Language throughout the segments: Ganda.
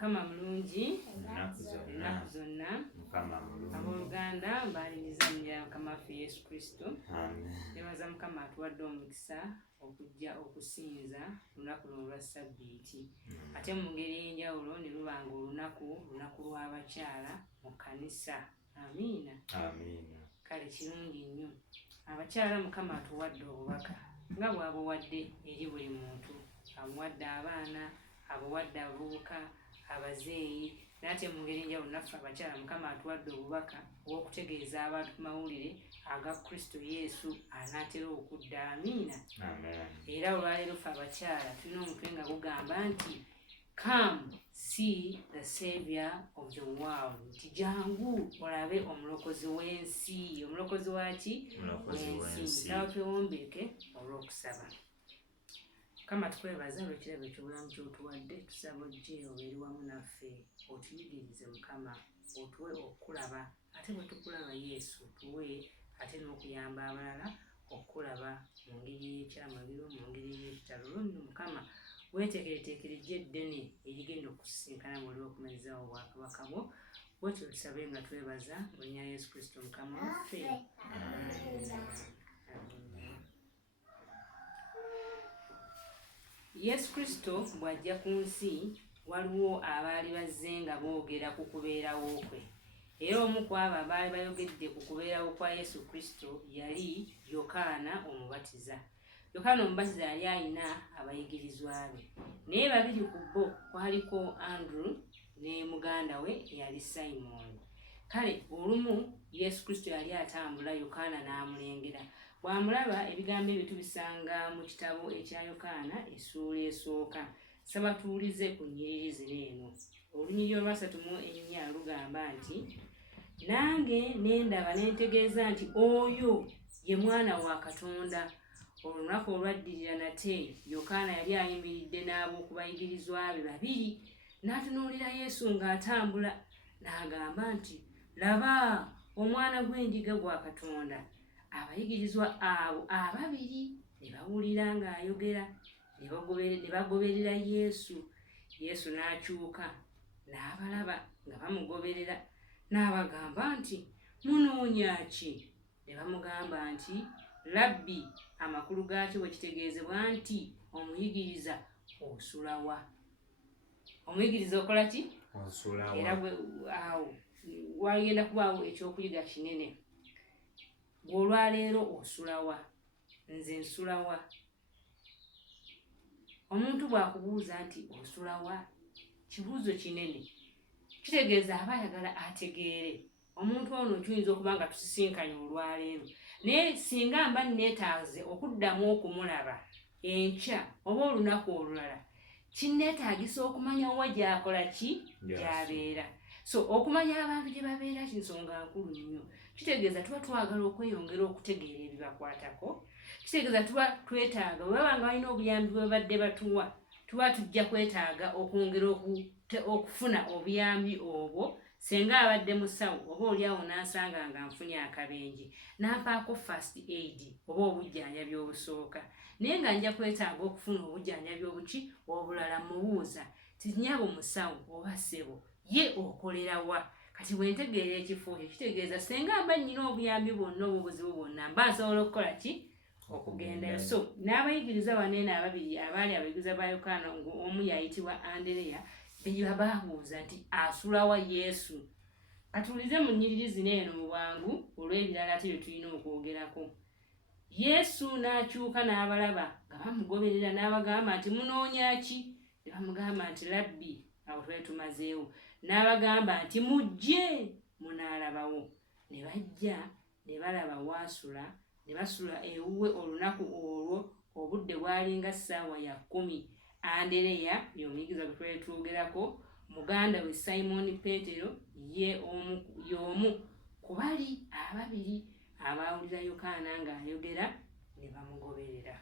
Mukama mulungi ennaku zonna. Abooluganda mbaliriza mu lya Mukama waffe Yesu Kristo. Nebaza Mukama atuwadde omukisa okujja okusinza lunaku luno olwa Ssabbiiti. Ate mu ngeri ey'enjawulo ne lubanga olunaku lw'abakyala mu kkanisa. Amiina. Kale kirungi nnyo. Abakyala Mukama atuwadde obubaka nga bw'abuwadde eri buli muntu. Abuwadde abaana, abuwadde abavubuka, abazeeyi, n'ate mu ngeri enjawulo naffe abakyala Mukama atuwadde obubaka obw'okutegeeza abantu ku mawulire aga Kristo Yesu anaatera okudda. Amiina. Era olwaleero ffe abakyala tulina omutwe nga gugamba nti come see the Saviour of the world. Nti jangu olabe omulokozi w'ensi. Omulokozi waki? W'ensi. Nsaba twewombeeke olw'okusaba. Mukama tukwebaza olw'ekirabo eky'obulamu ky'otuwadde. Tusaba ojje obeere wamu naffe, otuyigirize Mukama, otuwe okulaba, ate bwe tukulaba Yesu tuwe ate n'okuyamba abalala okulaba mu ngeri y'ekyamagero, mu ngeri y'ekitalo. Olwo Mukama weeteekereteekere ejje eddene erigenda okusisinkana bw'oli okumaliza obwakabaka bwo. Bwetyo tusabe nga twebaza mu linnya Yesu Kristo Mukama waffe. Yesu Kristo bw'ajja ku nsi waliwo abaali bazze nga boogera ku kubeerawo kwe. Era omu ku abo abaali bayogedde ku kubeerawo kwa Yesu Kristo yali Yokaana Omubatiza. Yokaana Omubatiza yali alina abayigirizwa be, naye babiri ku bo kwaliko Andrew ne muganda we yali Simon. Kale olumu Yesu Kristo yali atambula, Yokaana n'amulengera. Bw'amulaba, ebigambo ebyo tubisanga mu kitabo ekya Yokaana essuula esooka. Saba tuwulize ku nnyiriri zino eno. Olunyiriri olwa 34 lugamba nti nange ne ndaba ne ntegeeza nti oyo ye Mwana wa Katonda. Olunaku olwaddirira nate Yokaana yali ayimiridde n'ab'oku bayigirizwa be babiri, n'atunuulira Yesu ng'atambula, n'agamba nti laba omwana gw'endiga gwa Katonda. Abayigirizwa abo ababiri ne bawulira ng'ayogera, ne bagoberera Yesu. Yesu n'akyuka n'abalaba nga bamugoberera, n'abagamba nti munoonya ki? Ne bamugamba nti Labbi, amakulu gaakyo bwe kitegeezebwa nti omuyigiriza osula wa? Omuyigiriza okola ki? Osula wa. Era awo wagenda kubaawo ekyokuyiga kinene. Olwaleero osula wa? Nze nsula wa? Omuntu bw'akubuuza nti osula wa, kibuuzo kinene. Kitegeeza aba ayagala ategeere. Omuntu ono tuyinza okuba nga tusisinkanye olwaleero, naye singa mba neetaaze okuddamu okumulaba enkya oba olunaku olulala, kinneetaagisa okumanya wa gy'akola ki? Gy'abeera. So okumanya abantu gye babeera kinsonga nkulu nnyo. Kitegeeza tuba twagala okweyongera okutegeera ebibakwatako. Kitegeeza tuba twetaaga, bwe baba nga balina obuyambi bwe babadde batuwa, tuba tujja kwetaaga okwongera okufuna obuyambi obwo. Senga abadde musawo oba oliawo n'ansanga nga nfunye akabenje, n'ampaako first aid oba obujjanjabi obusooka, naye nga nja kwetaaga okufuna obujjanjabi obuki obulala, mubuuza ti nnyabo musawo oba ssebo ye okolera wa? Kati bwe ntegeera ekifo ekyo kitegeeza senga mba nnyina obuyambi bwonna obubuzibu bwonna mba nsobola okukola ki? Okugendayo. So n'abayigiriza baneeno ababiri abaali abayigiriza ba Yokaana, omu yayitibwa Andereya, beyiba baabuuza nti asula wa Yesu? Katuulize mu nnyiriri zino eno mu bwangu olw'ebirala ate bye tulina okwogerako. Yesu n'akyuka n'abalaba nga bamugoberera, n'abagamba nti munoonya ki? Ne bamugamba nti Labbi, awo twali tumazeewo. N'abagamba nti mujje munaalabawo. Ne bajja ne balaba waasula, ne basula ewuwe olunaku olwo. Obudde bwalinga ssaawa ya 10. Andereya y'omuyigirizwa gwe twali twogerako, muganda we Simon Peetero y'omu ku bali ababiri abaawulira Yokaana ng'ayogera ne bamugoberera.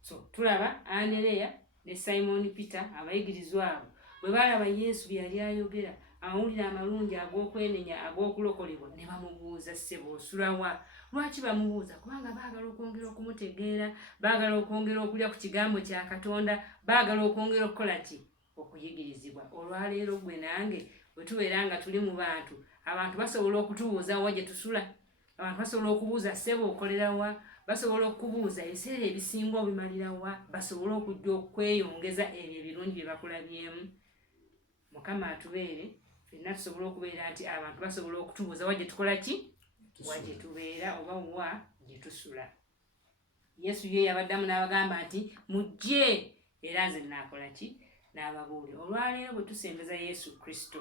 So tulaba Andereya ne Simon Peter, abayigirizwa abo bwe baalaba Yesu bye yali ayogera, amawulire amalungi ag'okwenenya ag'okulokolebwa, ne bamubuuza ssebo osula wa? Lwaki bamubuuza? Kubanga baagala okwongera okumutegeera, baagala okwongera okulya ku kigambo kya Katonda, baagala okwongera okukola ki? okuyigirizibwa. Olwaleero gwe nange bwe tubeera nga tuli mu bantu, abantu basobola okutubuuza wa gye tusula, abantu basobola okubuuza ssebo okolera wa, basobola okubuuza ebiseera ebisinga obimalira wa, basobola okujja okweyongeza ebyo ebirungi bye bakulabyemu. Mukama atubeere ffenna tusobola okubeera nti abantu basobola okutubuuza wa gye tukola ki, wa gye tubeera oba wa gye tusula. Yesu ye yabaddamu n'abagamba nti mujje era nze naakola ki, n'ababuulira. Olwaleero bwe tusembeza Yesu Kristo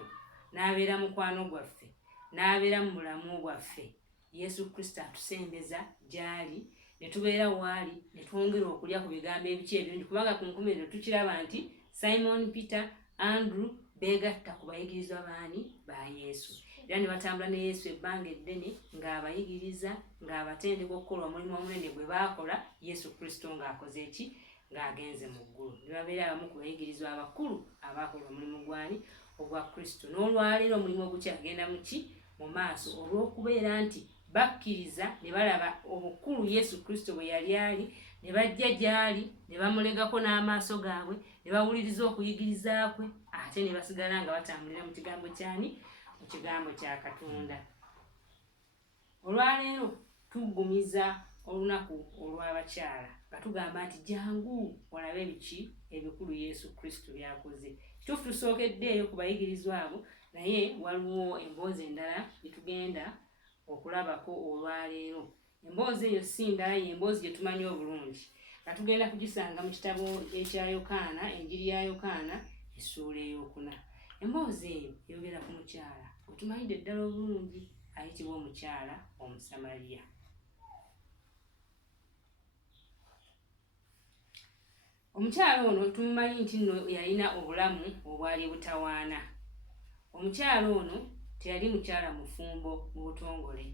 n'abeera mukwano gwaffe, n'abeera mu bulamu bwaffe, Yesu Kristo atusembeza gy'ali, ne tubeera waali, ne twongera okulya ku bigambo ebiki ebirungi, kubanga ku nkomerero tukiraba nti Simon Peter, Andrew beegatta ku bayigirizwa baani ba Yesu, era ne batambula ne Yesu ebbanga eddene ng'abayigiriza, ng'abatendeka okukola omulimu omunene gwe baakola, Yesu Kristo ng'akoze eki, ng'agenze mu ggulu. Ne babeera abamu ku bayigirizwa abakulu abaakola omulimu gwani ogwa Kristo. N'olwaleero omulimu ogukyagenda mu ki, mu maaso, olw'okubeera nti bakkiriza ne balaba obukulu Yesu Kristo bwe yali ali, ne bajja gy'ali, ne bamulegako n'amaaso gaabwe, ne bawuliriza okuyigiriza kwe, ate ne basigala nga batambulira mu kigambo kyani, mu kigambo kya Katonda. Olwaleero tugumiza olunaku olw'abakyala nga tugamba nti jangu olabe ebiki ebikulu Yesu Kristo byakoze. Kituufu tusookeddeeyo ku bayigirizwa abo, naye waliwo emboozi endala gye tugenda okulabako olwaleero. Emboozi eyo si ndala, y'emboozi gye tumanyi obulungi, nga tugenda kugisanga mu kitabo ekya Yokaana, enjiri ya Yokaana essuula 4. Emboozi eyo eyogera ku mukyala otumanyidde ddala obulungi ayitibwa omukyala Omusamaliya. Omukyala ono tumumanyi nti nno yalina obulamu obwali butawaana. Omukyala ono teyali mukyala mufumbo mu butongole,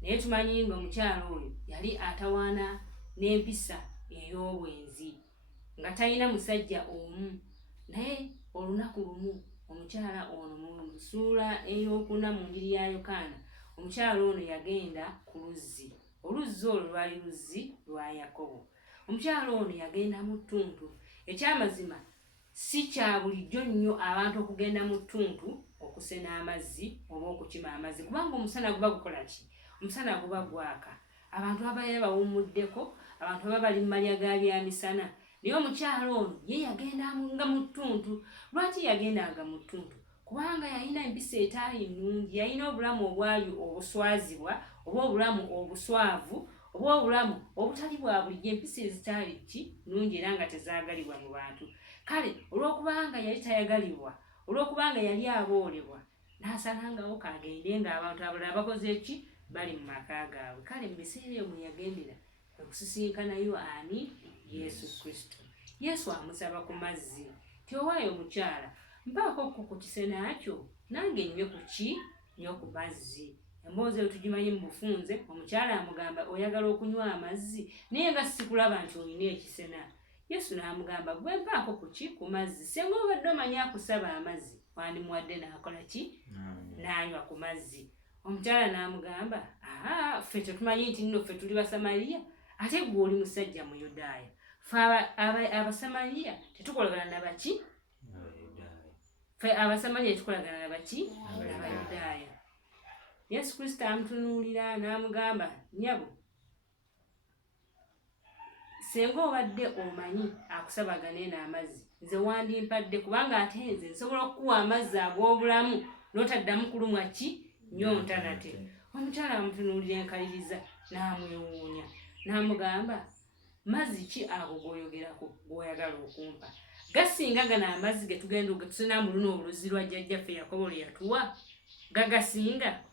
naye tumanyi nga omukyala oyo yali atawaana n'empisa ey'obwenzi, nga talina musajja omu. Naye olunaku lumu omukyala ono mu ssuula ey'okuna mu njiri ya Yokaana, omukyala ono yagenda ku luzzi. Oluzzi olwo lwali luzzi lwa Yakobo. Omukyala ono yagenda mu ttuntu. Ekyamazima si kya bulijjo nnyo abantu okugenda mu ttuntu okusena amazzi oba okukima amazzi, kubanga omusana guba gukola ki? Omusana guba gwaka, abantu ababeera bawumuddeko, abantu baba bali mu malya ga byamisana. Naye omukyala ono ye yagendanga mu ttuntu. Lwaki yagendanga mu ttuntu? Kubanga yalina empisa etaali nnungi, yalina obulamu obwali obuswazibwa oba obulamu obuswavu oba obulamu obutali bwa bulijjo, empisa ezitaali ki nnungi era nga tezaagalibwa mu bantu. Kale olw'okubanga yali tayagalibwa, olw'okubanga yali aboolebwa, n'asalangawo kagende ng'abantu abalala bakoze eki, bali mu maka gaabwe. Kale mu biseera eyo mwe yagendera okusisinkanayo ani? Yesu Kristo. Yesu amusaba ku mazzi ti owaayo omukyala, mpaako ku kisenaakyo nange nnywe ku ki? Nnyo ku mazzi. Emboozi eyo tugimanyi mu bufunze, omukyala amugamba oyagala okunywa amazzi naye nga sikulaba nti olina ekisena. Yesu n'amugamba gwe mpaako ku ki? Ku mazzi. Senga obadde omanyi akusaba amazzi wandimuwadde n'akola ki? N'anywa ku mazzi. Omukyala n'amugamba ffe tetumanyi nti nno ffe tuli Basamaliya, ate gwe oli musajja Muyudaaya. Ffe Abasamaliya tetukolagana na baki? Ffe Abasamaliya tukolagana na baki? Abayudaaya. Yesu Kristo amutunuulira n'amugamba nnyabo, senga obadde omanyi akusabagane n'amazzi, nze wandimpadde, kubanga ate nze nsobola okukuwa amazzi ag'obulamu n'otaddamu kulumwa ki? Nyonta nate. Omukyala amutunuulira enkaliriza n'amwewuunya, n'amugamba mazzi ki ago g'oyogerako g'oyagala okumpa? Gasinga gano amazzi ge tugenda ogetusena mu luno oluzzi lwa jjajjaffe Yakobo lwe yatuwa? Gagasinga?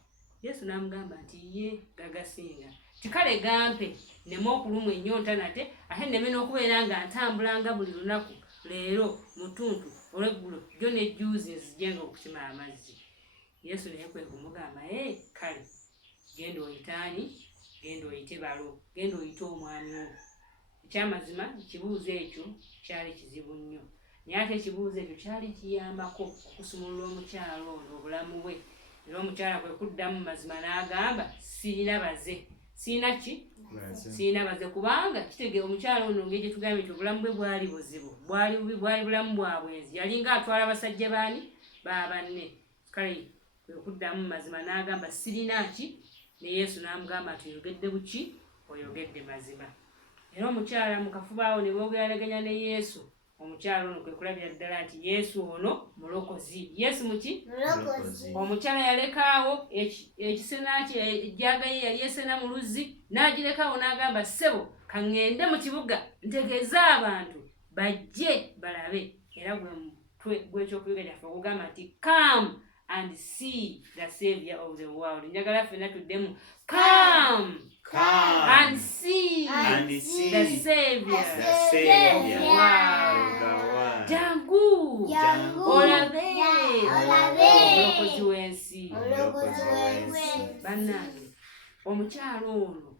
Yesu n'amugamba nti ye gagasinga. Kikale gampe nneme okulumwa ennyonta nate, ate nneme n'okubeera nga ntambulanga buli lunaku, leero mu ttuntu, olw'eggulo jjo n'ejjuuzi nzijjenga okukima amazzi. Yesu naye kwe kumugamba kale genda oyite ani? Genda oyite balo, genda oyite omwami wo. Ekyamazima ekibuuzo ekyo kyali kizibu nnyo, naye ate ekibuuzo ekyo kyali kiyambako okusumulula omukyala ono obulamu bwe. Era omukyala kwe kuddamu mazima n'agamba sirina baze, siina ki siina baze kubanga kitegera omukyala ono ngeri gye tugambye nti obulamu bwe bwali buzibu bwali bubi bwali bulamu bwa bwenzi yalinga atwala basajja baani babanne kale kwe kuddamu mazima n'agamba sirina ki ne Yesu n'amugamba nti oyogedde buki oyogedde mazima era omukyala mu kafuba awo ne boogeraganya ne Yesu omukyala ono kwe kulabira ddala nti Yesu ono mulokozi Yesu muki omukyala yalekaawo ekisena kye ejjaga ye yali esena mu luzzi n'agirekawo n'agamba ssebo kaŋŋende mu kibuga ntegeeze abantu bajje balabe era gwekyokuyiga kyaffe okugamba nti come and see the Savior of the world. Njagala ffenna tuddemu come and see the Savior of the world. Jangu olabe omulokozi w'ensi. Bannange omukyala ono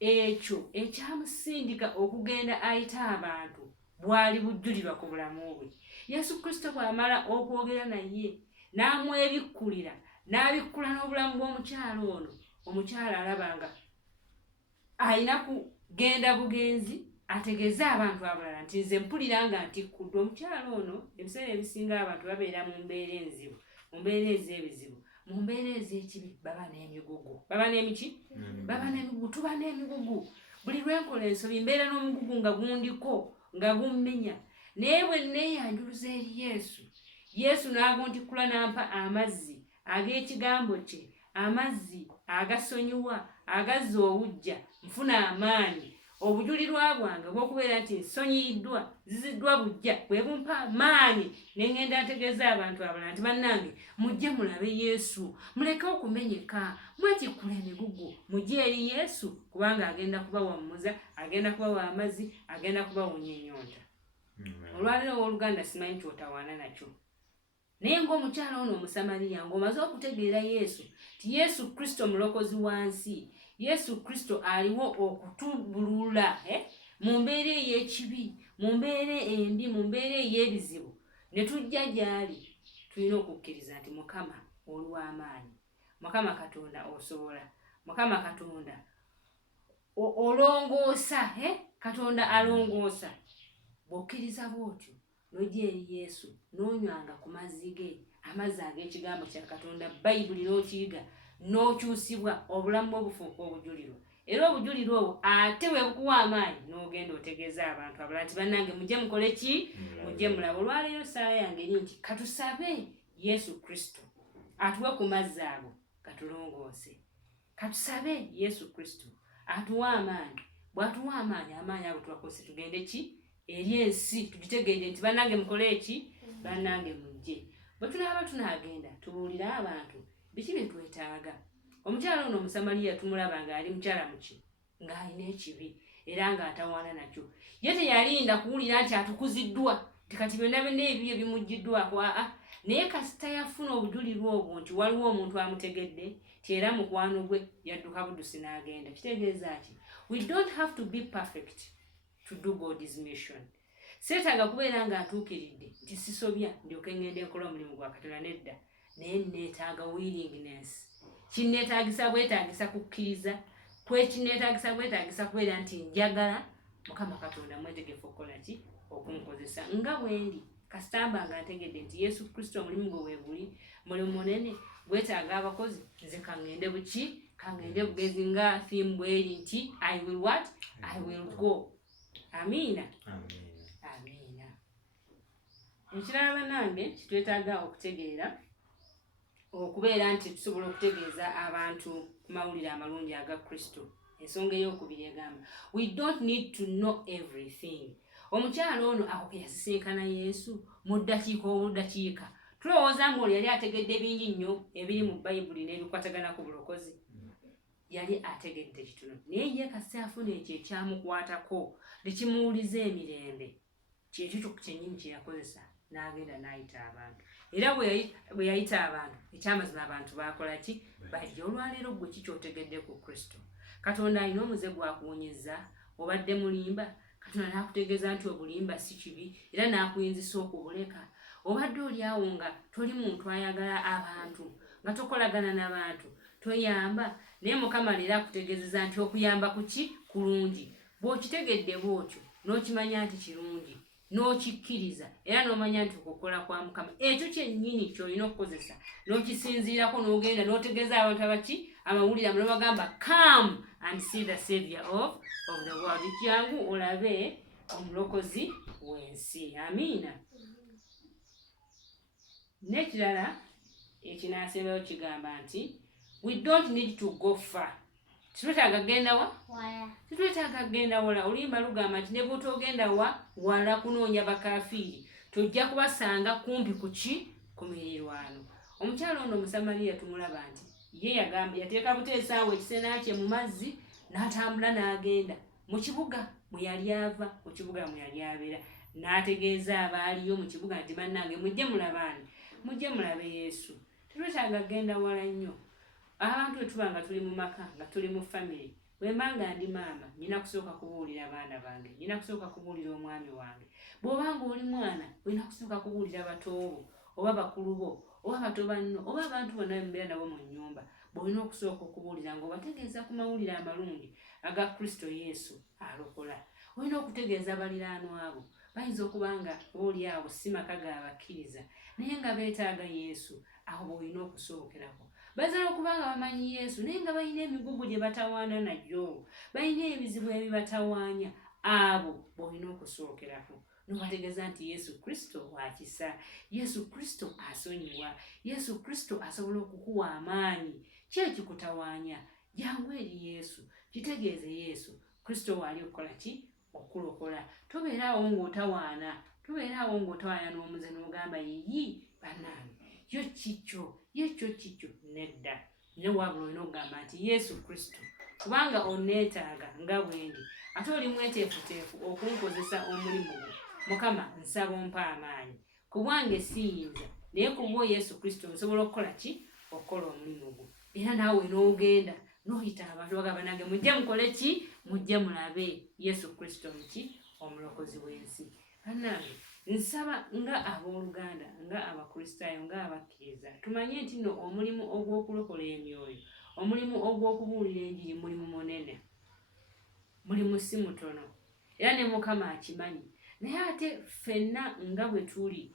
ekyo ekyamusindika okugenda ayita abantu bwali bujjulirwa ku bulamu bwe. Yesu Kristo bw'amala okwogera naye n'amwebikkulira n'abikkula n'obulamu bw'omukyala ono omukyala alabanga alina kugenda bugenzi ategeeze abantu abalala nti nze mpulira nga ntikkudde. Omukyala ono ebiseera ebisinga abantu babeera mu mbeera enzibu mu mbeera ez'ebizibu mu mbeera ez'ekibi baba n'emigugu baba n'emiki baba n'emigugu tuba n'emigugu buli lwenkola ensobi mbeera n'omugugu nga gundiko nga gummenya naye bwe neeyanjuluza eri Yesu n'aguntikkula n'ampa amazzi ag'ekigambo kye amazzi agasonyiwa agazza obujja nfuna amaanyi obujulirwa bwange bw'okubeera nti nsonyiyiddwa ziziddwa bujja bwe bumpa amaanyi ne ngenda ntegeeza abantu abalala nti bannange mujje mulabe Yesu muleke okumenyeka mwetikkula emigugu mujje eri Yesu kubanga agenda kubawammuza agenda kubawa amazzi agenda kubawunya ennyonta. Olwaleero owooluganda simanyi kyotawaana nakyo naye ng'omukyala ono omusamaliya ng'omaze okutegeera Yesu ti Yesu Kristo mulokozi wansi Yesu Kristo aliwo okutubulula mu mbeera ey'ekibi mu mbeera embi mu mbeera ey'ebizibu ne tujja gy'ali tulina okukkiriza nti Mukama oli w'amaanyi Mukama Katonda osobola Mukama Katonda olongoosa Katonda alongoosa. Bw'okkiriza bw'otyo n'ojja eri Yesu n'onywanga ku mazzi ge amazzi ag'ekigambo kya Katonda Bayibuli n'okiyiga n'okyusibwa obulamu obufuuka obujulirwa era obujulirwa obwo ate bwe bukuwa amaanyi n'ogenda otegeeza abantu abalala nti bannange mujje mukole ki mujje mulabe. Olwaleero ssaala yange eri nti katusabe Yesu Kristo atuwe ku mazzi ago katulongoose katusabe Yesu Kristo atuwe amaanyi bw'atuwa amaanyi ago tubakozese tugende ki eri ensi tugitegeere nti bannange mukole eki bannange mujje bwe tunaaba tunaagenda tubuulire abantu biki bye twetaaga. Omukyala ono omusamaliya tumulaba nga ali mukyala muki ng'alina ekibi era ng'atawaana nakyo ye teyalinda kuwulira nti atukuziddwa ti kati byonna byonna ebibyo bimuggiddwako naye kasita yafuna obujulirwa obwo nti waliwo omuntu amutegedde ti era mukwano gwe yadduka buddusi n'agenda. Kitegeeza ki we don't have to be perfect to do God's mission. Seetaaga kubeera nga ntuukiridde nti sisobya ndyoke ngende nkola omulimu gwa Katonda nedda naye neetaaga willingness kinneetaagisa bwetaagisa kukkiriza kinneetaagisa bwetaagisa kubeera nti njagala Mukama Katonda mwetegefu okukola ki okunkozesa nga bwendi kasitamba nga ntegedde nti Yesu Kristo omulimu gwe weeguli mulimu munene gwetaaga abakozi nze kaŋŋende buki kaŋŋende bugezi nga theme bweri nti I will what I will go. Amiina. Ekirala bannange kitwetaaga okutegeera okubeera nti tusobola okutegeeza abantu ku mawulire amalungi aga Kristo. Ensonga ey'okubiri egamba we don't need to know everything. Omukyala ono ako ke yasisinkana Yesu mu ddakiika obuddakiika tulowooza ng'olwo yali ategedde bingi nnyo ebiri mu Bayibuli n'ebikwatagana ku bulokozi yali ategedde kitono naye ye kasita afuna ekyo ekyamukwatako likimuwuliza emirembe kyekyo kyennyini kye yakozesa n'agenda n'ayita abantu era bwe yayita abantu ekyamazima abantu baakola ki bajja. Olwaleero gwe kikyotegedde ku Kristo Katonda alina omuze gwakuwonyeza obadde mulimba Katonda n'akutegeeza nti obulimba si kibi era n'akuyinzisa okubuleka. Obadde oli awo nga toli muntu ayagala abantu nga tokolagana n'abantu toyamba naye Mukama leero akutegeezeza nti okuyamba kuki kulungi bw'okitegedde bw'otyo n'okimanya nti kirungi n'okikkiriza era n'omanya nti okukola kwa Mukama ekyo kyennyini ky'olina okukozesa n'okisinziirako n'ogenda n'otegeeza abantu abaki amawulire amulala bagamba come and see the savior of the world kyangu olabe omulokozi w'ensi. Amiina. N'ekirala ekinaasembayo kigamba nti we don't need to go far. Tetwetaaga genda wa? Tetwetaaga genda wala. Oluyimba lugamba nti ne bw'otogenda wala kunoonya bakafiiri tojja kubasanga kumpi kuki ku mirirwano. Omukyalo ono Omusamaliya tumulaba nti ye yagamba yateeka buteesaawo ekisena kye mu mazzi n'atambula n'agenda mu kibuga mwe yali ava, mu kibuga mwe yali abeera, n'ategeeza abaaliyo mu kibuga nti bannange mujje mulabaani, mujje mulabe Yesu. Tetwetaaga genda wala nnyo. Abantu bwe tuba nga tuli mu maka nga tuli mu famire, bwe mba nga ndi maama nina kusooka kubuulira abaana bange, nina kusooka kubuulira omwami wange. Bw'obanga oli mwana olina kusooka kubuulira bato bo oba bakulu bo oba bato banno oba abantu bonna bemubeera nabo mu nnyumba, bw'olina okusooka okubuulira ng'obategeeza ku mawulire amalungi aga Kristo Yesu alokola. Olina okutegeeza baliraanwa abo bayinza okuba nga oli awo si maka g'abakkiriza naye nga beetaaga Yesu, aho bw'olina okusookerako. Bayinza okuba nga bamanyi Yesu naye nga balina emigugu gye batawaana nagyo, balina ebizibu ebibatawaanya, abo bw'olina okusookerako n'obategeeza nti Yesu Kristo wa kisa, Yesu Kristo asonyiwa, Yesu Kristo asobola okukuwa amaanyi. Ki ekikutawaanya? Jangu eri Yesu, kitegeeze Yesu Kristo waali okukola ki? Okulokola. Tobeeraawo ng'otawaana, tobeeraawo ng'otawaana n'omuze n'ogamba yiyi bannange yo kikyo nedda. Ne wabula olina okugamba nti Yesu Kristo kubanga onneetaaga nga bwendi ate oli mweteefuteefu okunkozesa omulimu gwo, Mukama nsaba ompa amaanyi. Ku bwange siyinza naye ku bwo Yesu Kristo nsobola okukola ki? Okukola omulimu gwo. Era naawe n'ogenda n'oyita abantu bagamba nange mujje mukole ki? Mujje mulabe Yesu Kristo muki? Omulokozi w'ensi. Bannange nsaba nga abooluganda, nga abakristaayo, nga abakkiriza tumanye nti nno omulimu ogw'okulokola emyoyo, omulimu ogw'okubuulira enjiri mulimu munene, mulimu si mutono, era ne Mukama akimanyi. Naye ate ffenna nga bwe tuli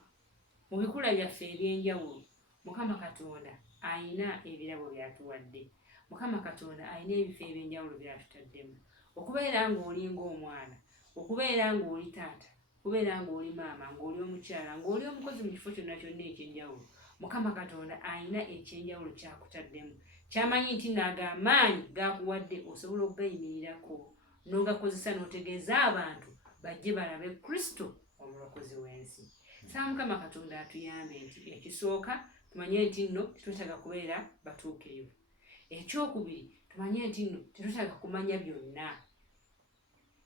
mu bikula byaffe eby'enjawulo, Mukama Katonda ayina ebirabo by'atuwadde. Mukama Katonda ayina ebifo eby'enjawulo by'atutaddemu. Okubeera ng'oli ng'omwana, okubeera ng'oli taata, okubeera ng'oli maama, ng'oli omukyala, ng'oli omukozi mu kifo kyonna kyonna eky'enjawulo, Mukama Katonda ayina eky'enjawulo ky'akutaddemu. Ky'amanyi nti n'agamaanyi g'akuwadde osobola okugayimirirako n'ogakozesa n'otegeeza abantu bajje balabe Kristo omulokozi w'ensi. Saba Mukama Katonda atuyambe nti ekisooka tumanye nti nno tetwetaaga kubeera batuukirivu. Ekyokubiri tumanye nti nno tetwetaaga kumanya byonna.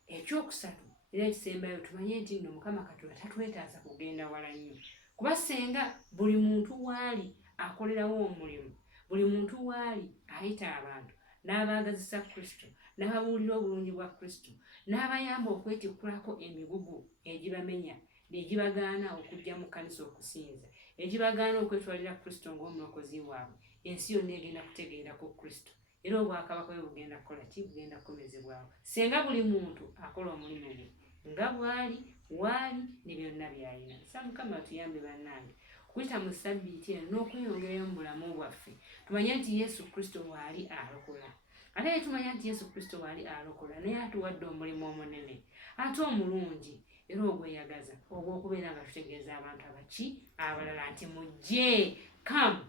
Ekyokusatu era ekisembayo tumanye nti nno Mukama Katonda tatwetaaza kugenda wala nnyo, kuba senga buli muntu waali akolerawo omulimu, buli muntu waali ayita abantu n'abaagazisa Kristo, n'ababuulira obulungi bwa Kristo, n'abayamba okwetikkulako emigugu egibamenya n'egibagaana okujja mu kkanisa okusinza, egibagaana okwetwalira Kristo ng'omulokozi waabwe, ensi yonna egenda kutegeera ku Kristo. Era obwakabaka bwe bugenda kukola ki? Bugenda kukomezebwawo. Senga buli muntu akola omulimu gwe nga bw'ali, waali ne byonna by'alina. Saba Mukama atuyambe bannange okuyita mu ssabbiiti eno n'okweyongerayo mu bulamu bwaffe. Tumanye nti Yesu Kristo waali alokola. Ate ye tumanya nti Yesu Kristo waali alokola naye atuwadde omulimu omunene ate omulungi era ogweyagaza ogw'okubeera nga tutegeeza abantu abaki abalala nti mujje, come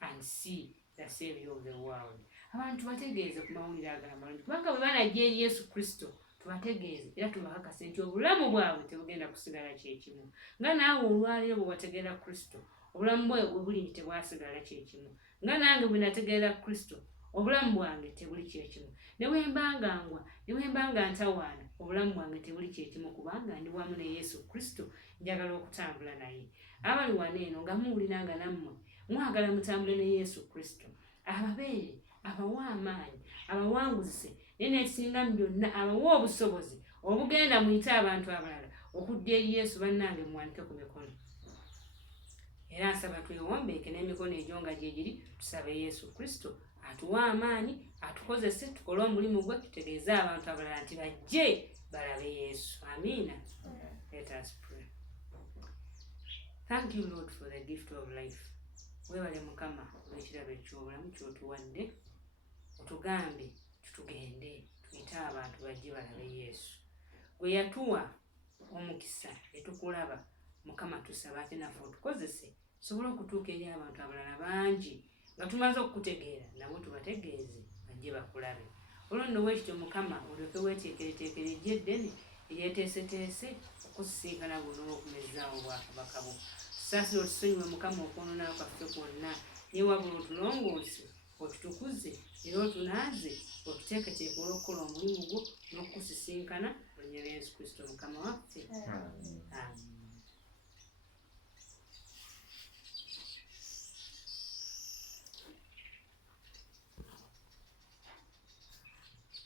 and see the savior of the world. Abantu bategeeze ku mawulire ag'amalungi kubanga bwe banajja eri Yesu Kristo tubategeeze era tubakakase nti obulamu bwabwe tebugenda kusigala kyekimu. Nga naawe olwaleero bwe wategeera Kristo obulamu bwe buli nti tebwasigala kyekimu. Nga nange bwe nategeera Kristo obulamu bwange tebuli kyekimu. Ne bwe mbanga ngwa, ne bwe mbanga ntawaana, obulamu bwange tebuli kyekimu kubanga ndi wamu ne Yesu Kristo, njagala okutambula naye. Abali wano eno nga muwulira nga nammwe mwagala mutambule ne Yesu Kristo, ababeere, abawa amaanyi, abawanguzise, naye n'ekisinga mu byonna abawa obusobozi obugenda muyite abantu abalala okudda eri Yesu. Bannange muwanike ku mikono. Era nsaba twewombeeke n'emikono egyo nga gye giri tusabe Yesu Kristo atuwa amaanyi atukozese tukole omulimu gwe tutegeeze abantu abalala nti bajje balabe Yesu. Amiina. Let us pray. Thank you, Lord, for the gift of life. Weebale Mukama olw'ekirabo eky'obulamu ky'otuwadde, otugambe tutugende tuyite abantu bajje balabe Yesu. Gwe yatuwa omukisa etukulaba, Mukama tusaba ate naffe otukozese tusobole okutuuka eri abantu abalala bangi nga tumaze okukutegeera nabo tubategeeze bajje bakulabe. Olwo nno bwekityo Mukama olyoke weeteekereteekere ejje eddene eryeteeseteese okusisinkana buno olw'okumezaawo obwakabaka bwo. Tusaasire otusonyiwe Mukama okwonoona kwaffe kwonna, naye wabula otulongoose, otutukuze era otunaaze, otuteeketeeke olw'okukola omulimu gwo n'okukusisinkana mu linnya lya Yesu Kristo Mukama waffe. Amen.